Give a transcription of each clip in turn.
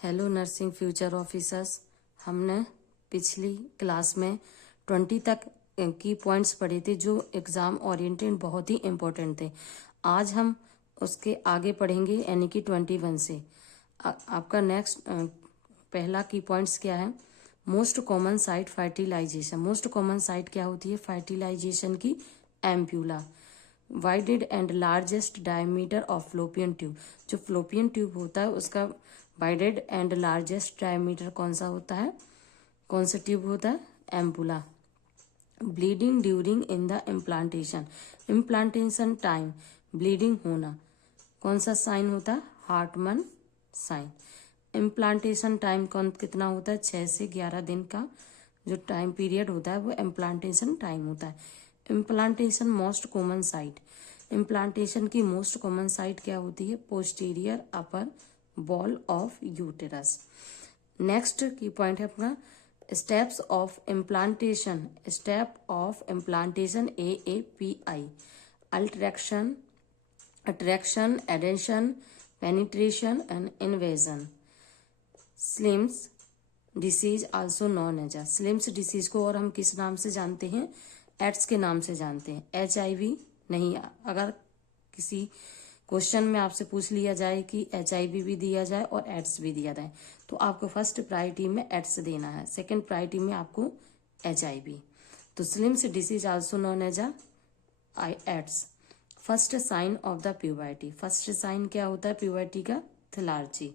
Hello nursing future officers. हमने पिछली class में 20 तक की पॉइंट्स पढ़े थे जो एग्ज़ाम ओरिएंटेड बहुत ही इम्पोर्टेंट थे। आज हम उसके आगे पढ़ेंगे यानी कि 21 से। आपका नेक्स्ट पहला की पॉइंट्स क्या है? Most common site fertilization. Most common site क्या होती है फर्टिलाइजेशन की? एम्प्यूला। वाइडेड end largest diameter of fallopian tube. जो फ्लोपियन ट्यूब होता है उसका वाइडेड एंड लार्जेस्ट डायमीटर कौन सा होता है? कौन सा ट्यूब होता है? Ampulla. Bleeding during in the implantation. Implantation time bleeding होना कौन सा साइन होता है? Hartmann sign. इम्प्लांटेशन टाइम कितना होता है? 6 से 11 दिन का जो टाइम पीरियड होता है वो इम्प्लांटेशन टाइम होता है। Implantation most common site. Implantation की मोस्ट कॉमन साइट क्या होती है? Posterior upper wall of uterus. Next key point है अपना steps of implantation. Step of implantation AAPI। Attraction, attraction, adhesion, penetration and invasion. Slim's disease also known as. Slim's disease को और हम किस नाम से जानते हैं? एड्स के नाम से जानते हैं। HIV नहीं। अगर किसी क्वेश्चन में आपसे पूछ लिया जाए कि HIV भी दिया जाए और एड्स भी दिया जाए तो आपको फर्स्ट प्रायोरिटी में एड्स देना है, सेकंड प्रायोरिटी में आपको HIV। तो slim's disease also known as AIDS. First sign of the puberty. First sign क्या होता है प्यूबर्टी का? Thelarche.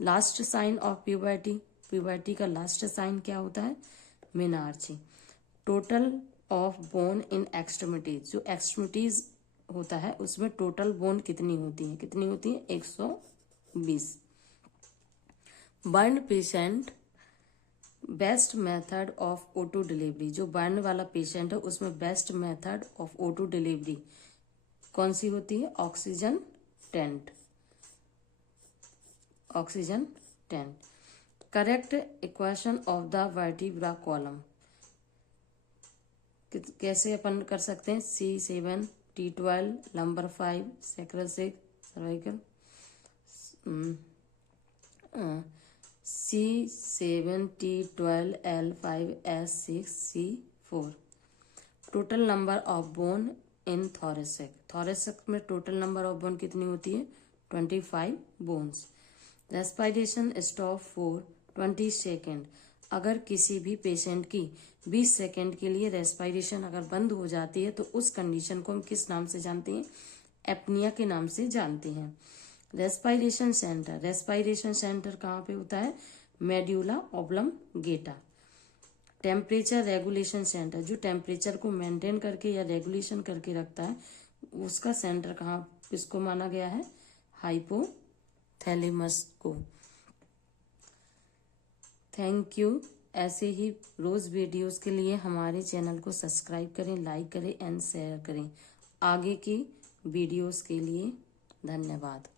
Last sign of puberty. Puberty का लास्ट साइन क्या होता है? Menarche. Total of bone in extremities. जो एक्सट्रीमिटीज होता है उसमें टोटल बोन कितनी होती है? कितनी होती है? 120। Burn patient best method of O two delivery. जो बर्न वाला पेशेंट है उसमें best method of O two delivery कौन सी होती है? Oxygen tent. Oxygen tent. Correct equation of the vertebra column. कैसे अपन कर सकते हैं? C7 T12 number 5 sacral 6 cervical. C7 T12 L5 S6 C4। Total number of bone in thoracic. Thoracic में टोटल नंबर ऑफ बोन कितनी होती है? 25 bones. Respiration stop for 20 second. अगर किसी भी पेशेंट की 20 सेकेंड के लिए रेस्पिरेशन अगर बंद हो जाती है तो उस कंडीशन को हम किस नाम से जानते हैं? एपनिया के नाम से जानते हैं। Respiration centre. रेस्पिरेशन सेंटर कहाँ पे होता है? Medulla oblongata. Temperature regulation centre. जो टेम्परेचर को मेंटेन करके या रेगुलेशन करके रखता है उसका सेंटर कहाँ किसको माना गया है? हाइपोथैलेमस को। Thank you. ऐसे ही रोज वीडियोस के लिए हमारे चैनल को सब्सक्राइब करें, लाइक करें एंड शेयर करें। आगे की वीडियोस के लिए धन्यवाद।